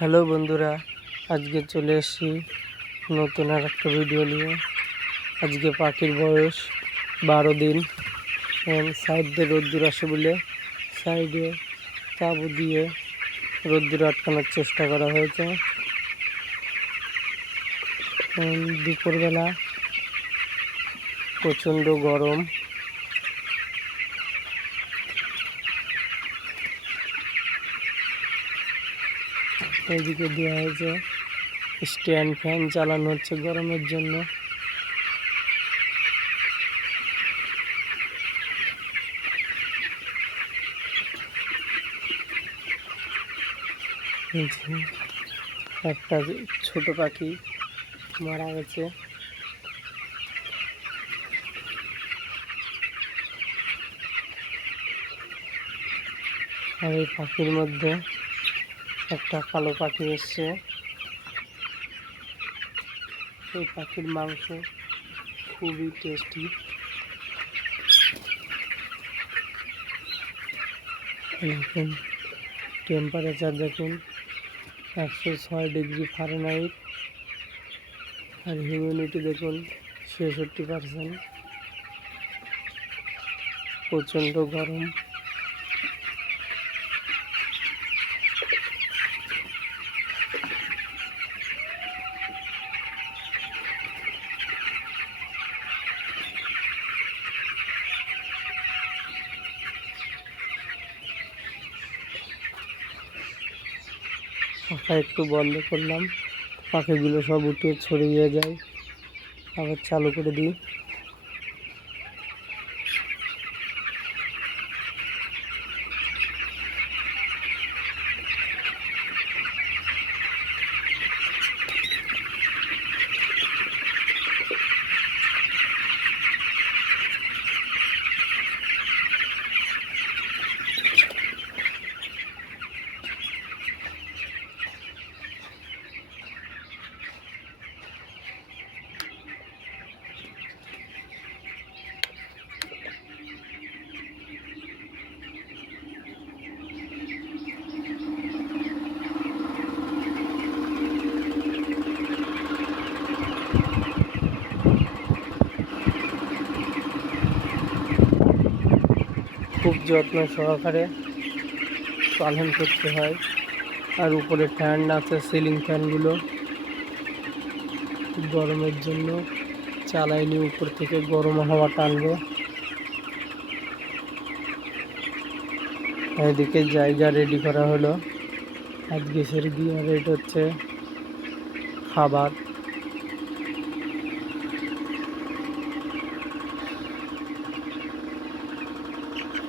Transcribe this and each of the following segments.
Hello বন্ধুরা, আজকে চলে এসেছি নতুন আর একটা ভিডিও নিয়ে। আজকে পাখির বয়স 12 দিন। সাইড দিয়ে রোদ্দুর আসে বলে সাইডে তাঁবু দিয়ে রোদ্দুর আটকানোর চেষ্টা করা হয়েছে। দুপুরবেলা প্রচণ্ড গরম। এইদিকে দেওয়া হয়েছে স্ট্যান্ড ফ্যান চালানো হচ্ছে গরমের জন্য। একটা ছোট পাখি মারা গেছে। আর এই পাখির মধ্যে একটা কালো পাখি এসছে। এই পাখির মাংস খুবই টেস্টি। দেখুন টেম্পারেচার দেখুন 106 ডিগ্রি ফারেনহাইট। আর হিউমিডিটি দেখুন 66%। প্রচণ্ড গরম। পাখা একটু বন্ধ করলাম, পাখিগুলো সব উঠে ছড়িয়ে যায়। আবার চালু করে দিই। খুব যত্ন সহকারে পালন করতে হয়। আর উপরে ফ্যান আছে, সিলিং ফ্যানগুলো গরমের জন্য চালাইনি, উপর থেকে গরম হাওয়া টানবে। এদিকে জায়গা রেডি করা হলো। হাত গ্যাসের দিয়ে রেড হচ্ছে খাবার।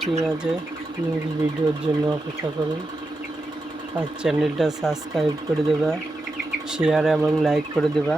ঠিক আছে, নেক্সট ভিডিওর জন্য অপেক্ষা করুন। আর চ্যানেলটা সাবস্ক্রাইব করে দেবা, শেয়ার এবং লাইক করে দেবা।